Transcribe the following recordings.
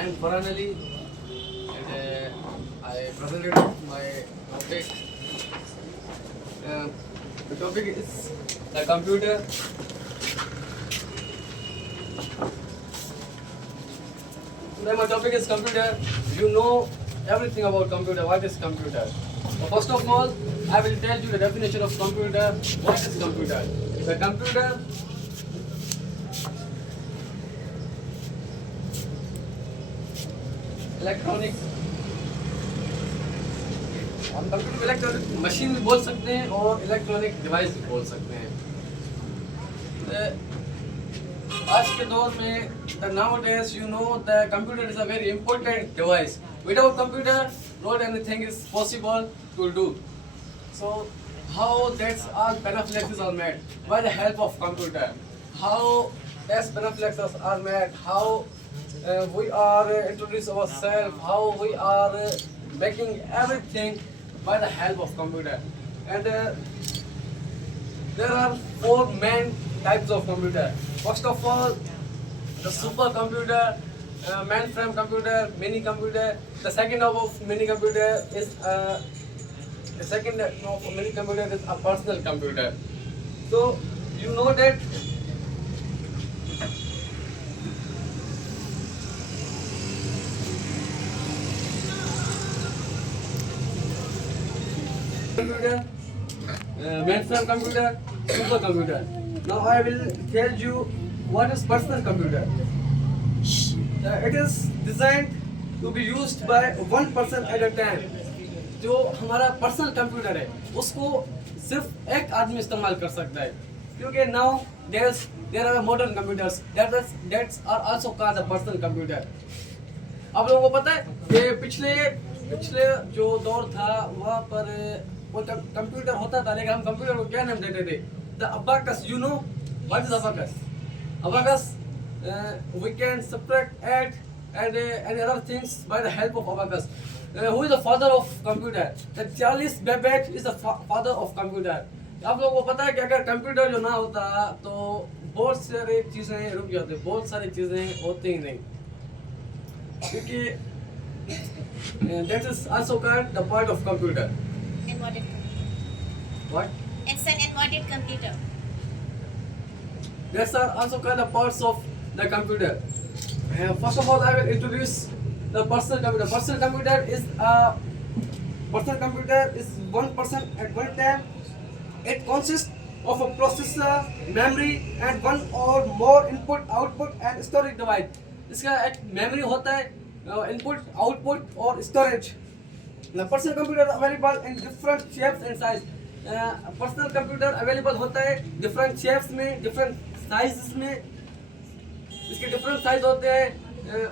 I am Farhan Ali and I presented my topic. Uh, the topic is the computer. Today my topic is computer. You know everything about computer. What is computer? So first of all, I will tell you the definition of computer. What is computer? The computer electronic हम computer को electronic machine भी बोल सकते हैं और electronic device भी बोल सकते हैं। आज के दौर में nowadays you know the computer is a very important device. Without computer, not anything is possible to do. So how that's all benefits are made by the help of computer. How these benefits are made. How we are introduce ourselves, how we are making everything by the help of computer. And there are four main types of computer. First of all, the supercomputer, mainframe computer, mini computer. The second of mini computer is a personal computer. So you know that computer, mainframe computer, supercomputer. Now I will tell you what is personal computer. It is designed to be used by one person at a time. जो हमारा personal computer है उसको सिर्फ एक आदमी इस्तेमाल कर सकता है, क्योंकि now there are modern computers that's are also called the personal computer. आप लोगों को पता है कि पिछले जो दौर था वहाँ पर वो कंप्यूटर होता था, लेकिन हम कंप्यूटर को क्या नाम देते थे? The abacus. You know what is abacus? Abacus we can subtract, add and any other things by the help of abacus. Who is the father of computer? The Charles Babbage is the father of computer. आप लोगों को पता है कि अगर computer जो ना होता तो बहुत सारी चीज़ें रुक जाती, बहुत सारी चीज़ें होती ही नहीं, क्योंकि that is also called the part of computer. Embodied computer. What? It's an embodied computer. That's are also called the parts of the computer. First of all, I will introduce the personal computer. Personal computer is one person at one time. It consists of a processor, memory, and one or more input, output, and storage device. इसका एक memory होता है, input, output, और storage. The personal computer is available in different shapes and size. Personal computer available होता है different shapes में, different sizes में, इसके डिफरेंट साइज होते हैं।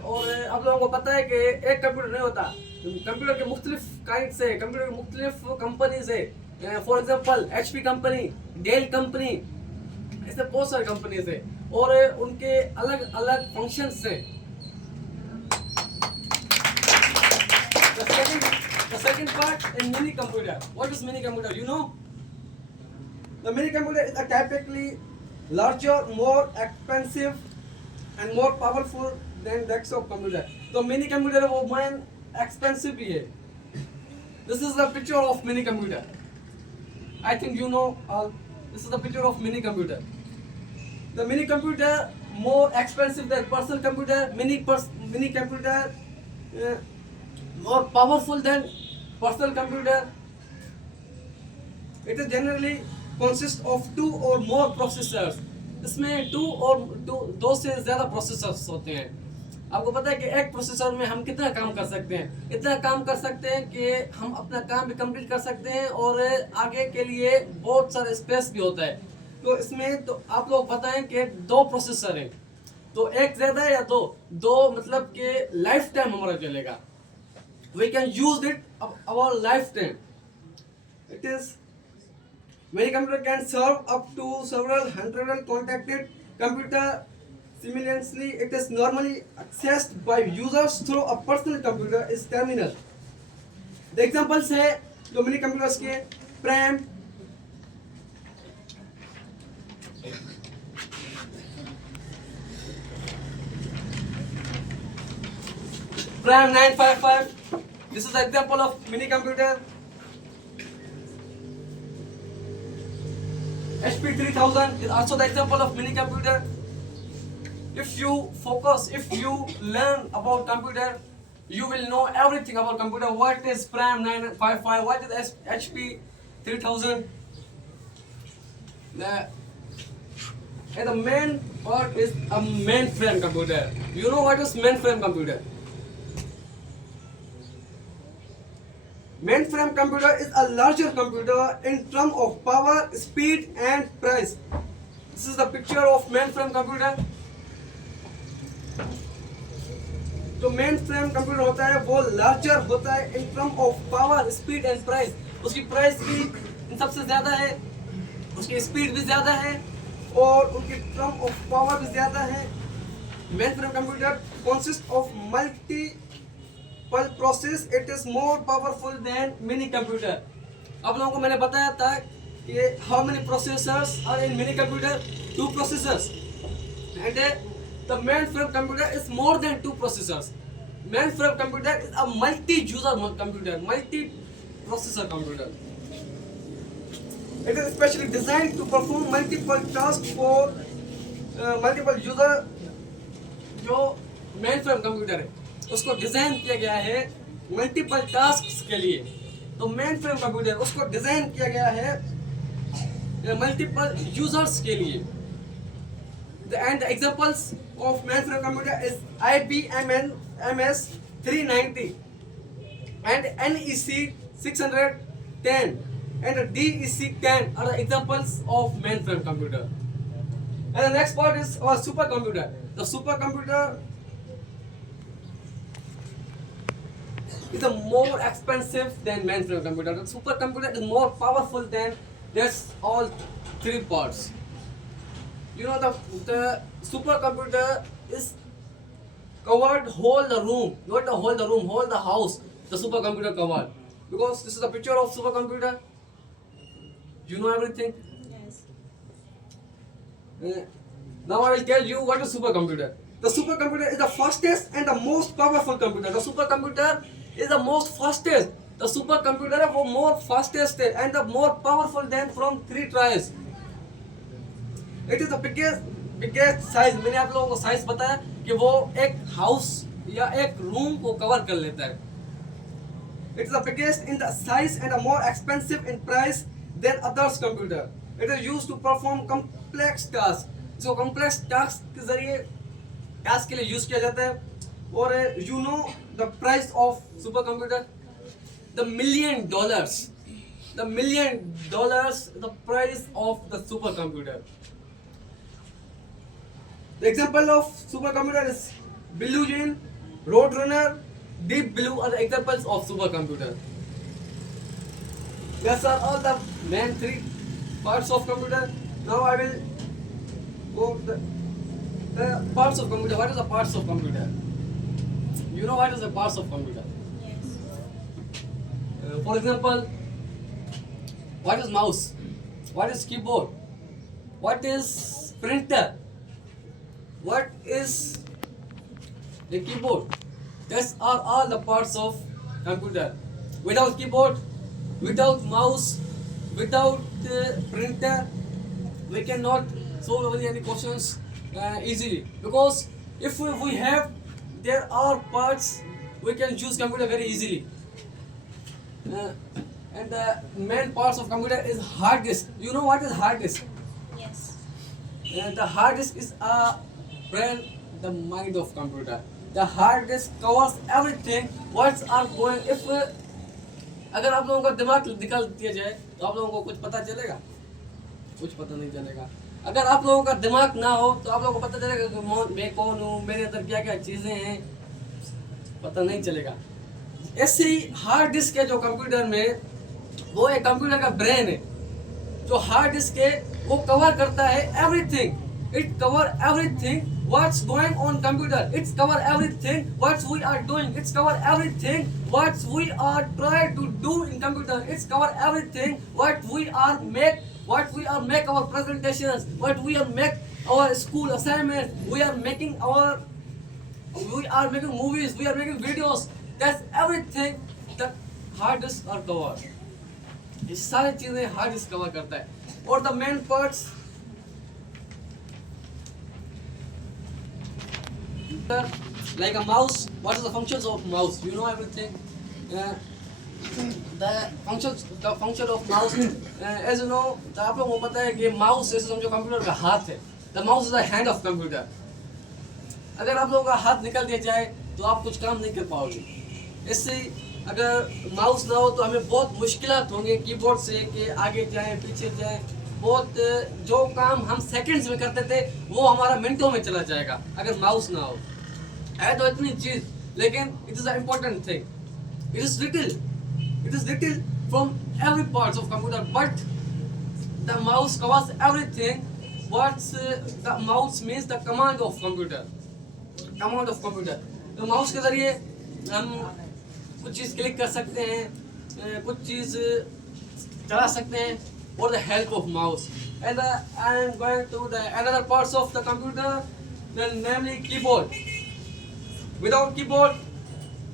और आप लोगों को पता है कि एक कंप्यूटर नहीं होता, कंप्यूटर के मुख्तलिफ काइंड से, कंप्यूटर के मुख्तलिफ कंपनी से, for example HP company, Dell company, ऐसे बहुत सारी कंपनी से, और उनके अलग अलग फंक्शन से। The second part in mini computer. What is mini computer? You know, the mini computer is a typically larger, more expensive and more powerful than desktop computer. तो mini computer वो man expensive भी है। This is the picture of mini computer. I think you know all. This is the picture of mini computer. The mini computer more expensive than personal computer. Mini computer more powerful than personal computer. It is generally consist of two or more processors. इसमें दो से ज़्यादा processors होते हैं। आपको पता है कि एक प्रोसेसर में हम कितना काम कर सकते हैं? इतना काम कर सकते हैं कि हम अपना काम भी कंप्लीट कर सकते हैं और आगे के लिए बहुत सारा स्पेस भी होता है। तो इसमें तो आप लोग बताएं कि दो प्रोसेसर हैं, तो एक ज़्यादा है या दो मतलब कि लाइफ टाइम हमारा चलेगा। We can use it our lifetime. It is many computer can serve up to several hundred contacted computer simultaneously. It is normally accessed by users through a personal computer is terminal. The examples है जो mini computers के Prem, Pram 955. This is an example of mini computer. HP 3000 is also the example of mini computer. If you focus, if you learn about computer, you will know everything about computer. What is Pram 955? What is HP 3000? And the main part is a mainframe computer. You know what is mainframe computer? Mainframe computer is a larger computer in terms of power, speed and price. This is the picture of mainframe computer. जो main frame computer होता है वो larger होता है in term of power, speed and price. उसकी price भी इन सबसे ज़्यादा है, उसकी स्पीड भी ज़्यादा है और उनकी टर्म ऑफ पावर भी ज़्यादा है. Mainframe computer consist of multiple process. It is more powerful than mini computer. आप लोगों को मैंने बताया था कि how many processors are in mini computer. 2 processors. And the mainframe computer is more than 2 processors. Mainframe computer is a multi-user computer, multi-processor computer. It is specially designed to perform multiple tasks for multiple user. जो mainframe computer है उसको design किया गया है multiple task के लिए. तो mainframe computer उसको डिज़ाइन किया गया है मल्टीपल यूजर्स के लिए. And the examples of mainframe computer is IBM MS 390 and NEC 610 and DEC 10 are the examples of mainframe computer. And the next part is our supercomputer. The supercomputer is a more expensive than mainframe computer. The supercomputer is more powerful than this all 3 parts. You know the supercomputer is covered whole the room, not the whole the room, whole the house. The supercomputer covered because this is a picture of supercomputer. You know everything. Yes. Now I will tell you what is supercomputer. The supercomputer is the fastest and the most powerful computer. The supercomputer is the most fastest. The supercomputer is more fastest and the more powerful than from 3 tries. It is the biggest size. मैंने आप लोगों को size बताया कि वो एक house या एक रूम को कवर कर लेता है. It is the biggest in the size and more expensive in price than others computer. It is used to perform complex task. जो कॉम्प्लेक्स टास्क के जरिए टास्क के लिए यूज किया जाता है. और you know the price of super computer, the $1,000,000. The $1,000,000 the price of the super computer. The example of supercomputer is Blue Gene, Roadrunner, Deep Blue are the examples of supercomputer. These are all the main 3 parts of computer. Now I will go the parts of computer. What is the parts of computer? You know what is the parts of computer? Yes. For example, what is mouse? What is keyboard? What is printer? What is the keyboard? These are all the parts of computer. Without keyboard, without mouse, without printer, we cannot solve any questions easily. Because if we have, there are parts we can use computer very easily. And the main parts of computer is hard disk. You know what is hard disk? Yes. And the hard disk is a brain, the mind of computer. The hard disk covers everything. What's are going. If अगर आप लोगों का दिमाग निकाल दिया जाए तो आप लोगों को कुछ पता चलेगा? कुछ पता नहीं चलेगा. अगर आप लोगों का दिमाग ना हो तो आप लोगों को पता चलेगा कि मैं कौन हूँ, मेरे अंदर क्या क्या चीज़ें हैं, पता नहीं चलेगा. ऐसे ही हार्ड डिस्क है जो कंप्यूटर में, वो एक कंप्यूटर का ब्रेन है. जो हार्ड डिस्क है वो कवर करता है everything. It cover everything what's going on computer. It's cover everything what we are doing. It's cover everything what we are trying to do in computer. It's cover everything what we are make our presentations, what we are make our school assignments. We are making our we are making movies, we are making videos. That's everything that hard disk are cover. ये सारी चीजें hard disk cover करता है. और the main parts, like a mouse. What is the functions of mouse? You know everything. The function of mouse, as you know, तो आप लोगों को पता है कि mouse जैसे समझो कंप्यूटर का हाथ है. The mouse is the hand of computer. अगर आप लोगों का हाथ निकल दिया जाए तो आप कुछ काम नहीं कर पाओगे. इससे अगर माउस ना हो तो हमें बहुत मुश्किलात होंगे कीबोर्ड से कि आगे जाएं पीछे जाएं. बहुत जो काम हम सेकंड्स में करते थे वो हमारा मिनटों में चला जाएगा अगर माउस ना हो. है तो इतनी चीज, लेकिन it is a important thing. It is little from every parts of computer, but the mouse covers everything. What's the mouse means the command of computer. तो माउस के जरिए हम कुछ चीज़ क्लिक कर सकते हैं, कुछ चीज़ चला सकते हैं, और the help of mouse. And I am going to the another parts of the computer, namely keyboard. Without keyboard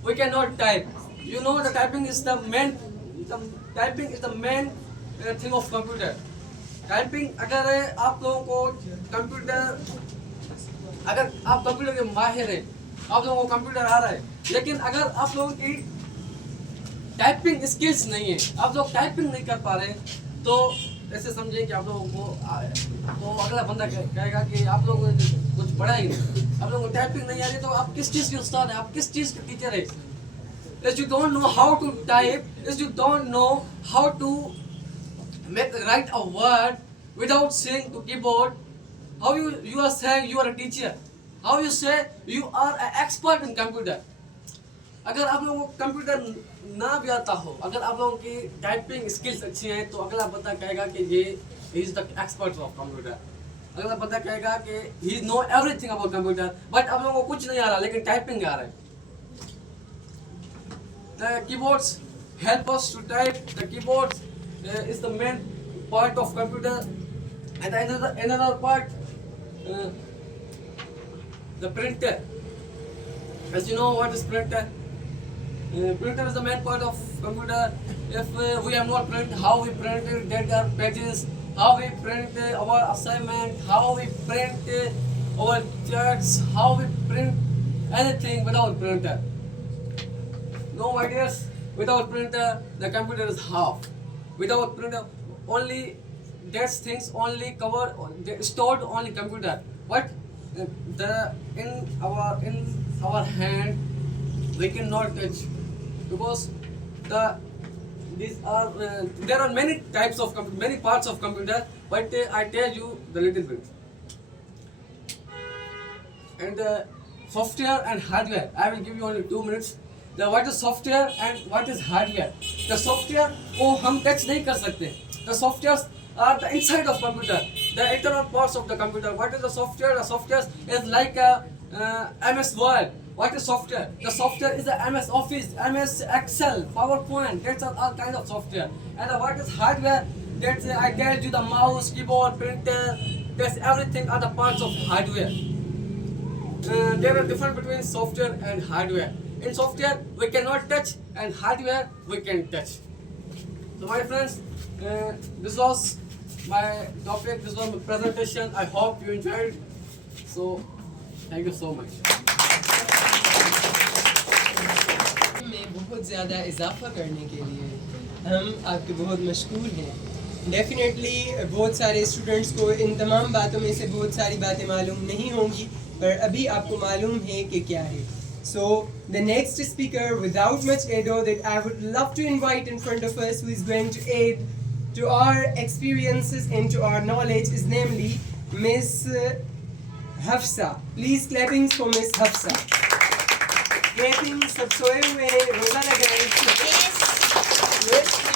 we cannot type. You know the typing is the main thing of computer. Typing अगर आप लोगों को अगर आप computer के माहिर हैं, आप लोगों को कंप्यूटर आ रहा है, लेकिन अगर आप लोगों की टाइपिंग स्किल्स नहीं है, आप लोग टाइपिंग नहीं कर पा रहे, तो ऐसे समझें कि आप लोगों को तो अगला बंदा कहेगा कि आप लोगों ने कुछ पढ़ा ही नहीं, आप लोगों को टाइपिंग नहीं आ रही, तो आप किस चीज़ के उस्ताद हैं, आप किस चीज़ के टीचर हैं? If you don't know how to type, if you don't know how to write a word without saying to keyboard, how you are saying you are a teacher? How you say you are an expert in computer? अगर आप लोगों को computer ना भी आता हो, अगर आप लोगों की टाइपिंग स्किल्स अच्छी हैं, तो अगला बंदा कहेगा कि ये is the expert of computer. अगला बंदा कहेगा कि he know everything about computer, but आप लोगों को कुछ नहीं आ रहा, लेकिन टाइपिंग आ रहा है. The keyboards help us to type. The keyboard is the main part of computer, and another part, the printer. As you know, what is printer? Printer is the main part of computer. If we have not print, how we print data pages, how we print our assignment, how we print our charts, how we print anything without printer. No ideas. Without printer, the computer is half. Without printer, only these things only stored only computer. But in our hand we cannot touch, because there are many types of many parts of computer. But I tell you the little bit. And software and hardware. I will give you only 2 minutes. What is software and what is hardware? The software को हम touch नहीं कर सकते. The softwares are the inside of computer, the internal parts of the computer. What is the software? The software is like MS Word. What is software? The software is the MS Office, MS Excel, PowerPoint. That's all kind of software. And what is hardware? That's I tell you, the mouse, keyboard, printer. That's everything are the parts of hardware. There are difference between software and hardware. In software we cannot touch, and hardware we can touch. So my friends, this was my topic, this was my presentation. I hope you enjoyed. So thank you so much. में बहुत ज़्यादा इजाफा करने के लिए हम आपके बहुत मशकूर हैं. डेफिनेटली बहुत सारे स्टूडेंट्स को इन तमाम बातों में से बहुत सारी बातें मालूम नहीं होंगी, पर अभी आपको मालूम है कि क्या है. So the next speaker, without much ado, that I would love to invite in front of us, who is going to aid to our experiences and to our knowledge, is namely Miss Hafsa. Please clapping for Miss Hafsa. Clapping, सब सोए हुए हैं, रोज़ा लगाए. Yes.